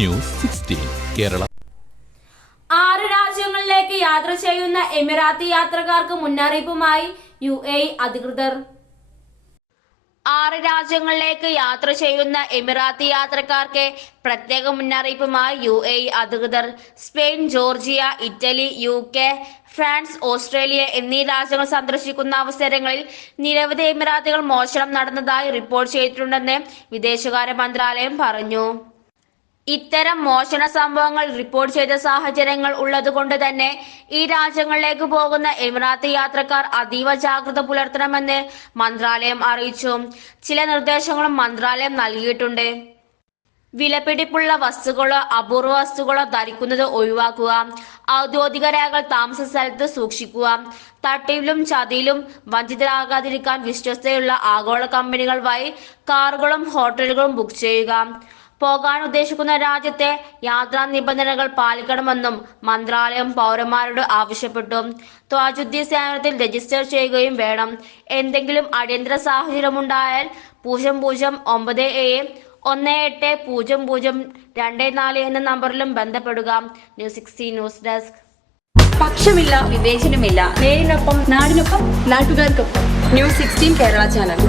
News sixteen Kerala. ആറ് രാജ്യങ്ങളിലേക്ക് യാത്ര ചെയ്യുന്ന എമിറാത്തി യാത്രക്കാർക്ക് മുന്നറിയിപ്പുമായി യു എ അധികൃതർ. ആറ് രാജ്യങ്ങളിലേക്ക് യാത്ര ചെയ്യുന്ന എമിറാത്തി യാത്രക്കാർക്ക് പ്രത്യേക മുന്നറിയിപ്പുമായി യു എ അധികൃതർ. Spain Georgia Italy U K France Australia എന്നീ രാജ്യങ്ങൾ സന്ദർശിക്കുന്ന അവസരങ്ങളിൽ നിരവധി എമിറാത്തികൾ മോഷണം നടന്നതായി റിപ്പോർട്ട് ചെയ്തിട്ടുണ്ടെന്ന് വിദേശകാര്യ മന്ത്രാലയം പറഞ്ഞു. ഇത്തരം മോഷണ സംഭവങ്ങൾ റിപ്പോർട്ട് ചെയ്ത സാഹചര്യങ്ങൾ ഉള്ളതുകൊണ്ട് തന്നെ ഈ രാജ്യങ്ങളിലേക്ക് പോകുന്ന എമിറാത്ത് യാത്രക്കാർ അതീവ ജാഗ്രത പുലർത്തണമെന്ന് മന്ത്രാലയം അറിയിച്ചു. ചില നിർദ്ദേശങ്ങളും മന്ത്രാലയം നൽകിയിട്ടുണ്ട്. വിലപിടിപ്പുള്ള വസ്തുക്കളോ അപൂർവ വസ്തുക്കളോ ധരിക്കുന്നത് ഒഴിവാക്കുക. ഔദ്യോഗിക രേഖകൾ താമസ സ്ഥലത്ത് സൂക്ഷിക്കുക. തട്ടിലും ചതിയിലും വഞ്ചിതരാകാതിരിക്കാൻ വിശ്വസ്തയുള്ള ആഗോള കമ്പനികൾ വഴി കാറുകളും ഹോട്ടലുകളും ബുക്ക് ചെയ്യുക. പോകാൻ ഉദ്ദേശിക്കുന്ന രാജ്യത്തെ യാത്രാ നിബന്ധനകൾ പാലിക്കണമെന്നും മന്ത്രാലയം പൗരന്മാരോട് ആവശ്യപ്പെട്ടു. ത്വാജുദ്ദീൻ സേവനത്തിൽ രജിസ്റ്റർ ചെയ്യുകയും വേണം. എന്തെങ്കിലും അടിയന്തര സാഹചര്യമുണ്ടായാൽ പൂജ്യം പൂജ്യം ഒമ്പത് ഏഴ് ഒന്ന് എട്ട് പൂജ്യം പൂജ്യം രണ്ട് നാല് എന്ന നമ്പറിലും ബന്ധപ്പെടുക. News sixty news desk. പക്ഷമില്ല വിവേചനമില്ല. നേരിനൊപ്പം നാടിനൊപ്പം നാട്ടുകാർക്കൊപ്പം. News sixteen Kerala channel.